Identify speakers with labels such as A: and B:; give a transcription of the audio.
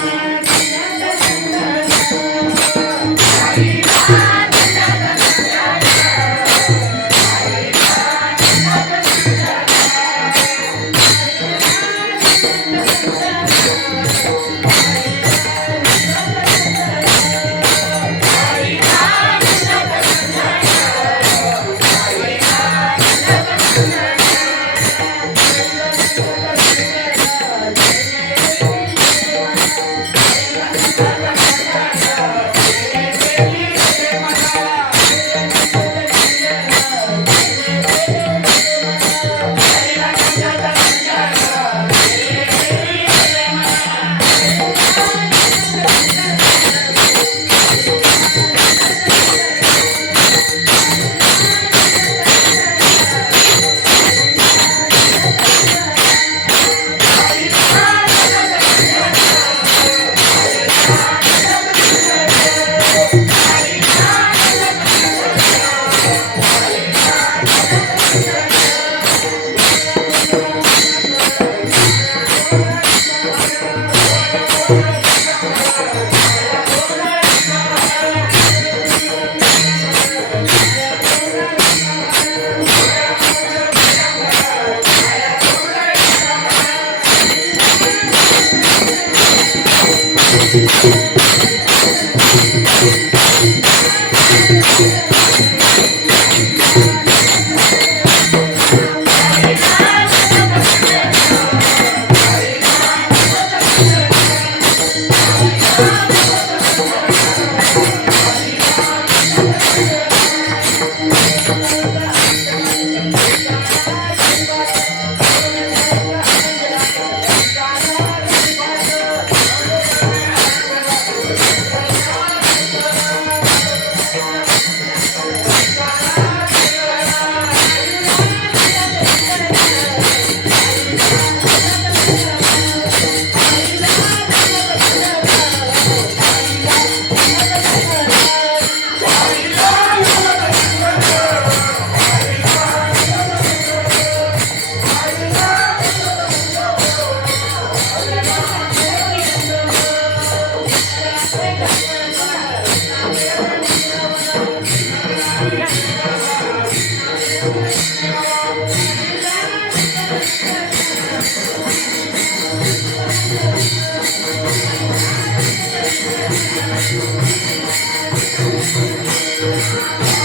A: Thank Música Thank you.